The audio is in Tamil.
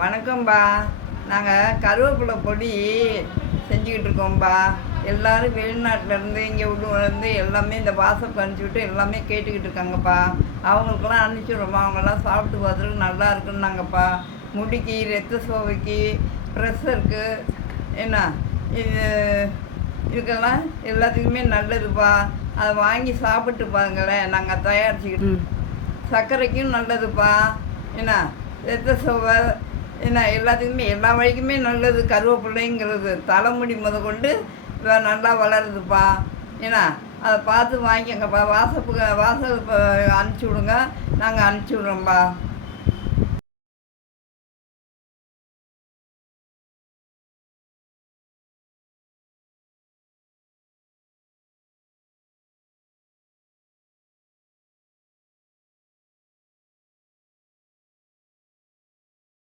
வணக்கம்பா. நாங்கள் கருவேப்பிலை பொடி செஞ்சுக்கிட்டு இருக்கோம்ப்பா எல்லாரும் வெளிநாட்டிலேருந்து இங்கே உள்ள வந்து எல்லாமே இந்த வாசப்பை அனுப்பிச்சி எல்லாமே கேட்டுக்கிட்டு இருக்காங்கப்பா. அவங்களுக்கெல்லாம் அனுப்பிச்சிடுறோம்மா அவங்கெல்லாம் சாப்பிட்டு பார்த்துட்டு நல்லா இருக்குன்னாங்கப்பா. முடிக்கு ரத்த சோகைக்கு ப்ரெஷருக்கு என்ன இது இதுக்கெல்லாம் எல்லாத்துக்குமே நல்லதுப்பா. அதை வாங்கி சாப்பிட்டு பாருங்களேன். நாங்கள் தயாரிச்சுக்கிட்டு சர்க்கரைக்கும் நல்லதுப்பா. என்ன ரத்த சோகை என்ன எல்லாத்துக்குமே எல்லா வழிக்குமே நல்லது கருவேப்பிள்ளைங்கிறது தலைமுடி முத கொண்டு வ- நல்லா வளருதுப்பா. என்ன அதை பார்த்து வாங்கிக்கங்கப்பா. வாசப்புக்கு வாசல் இப்போ அனுப்பிச்சி விடுங்க. நாங்கள் அனுப்பிச்சி விட்றோம்ப்பா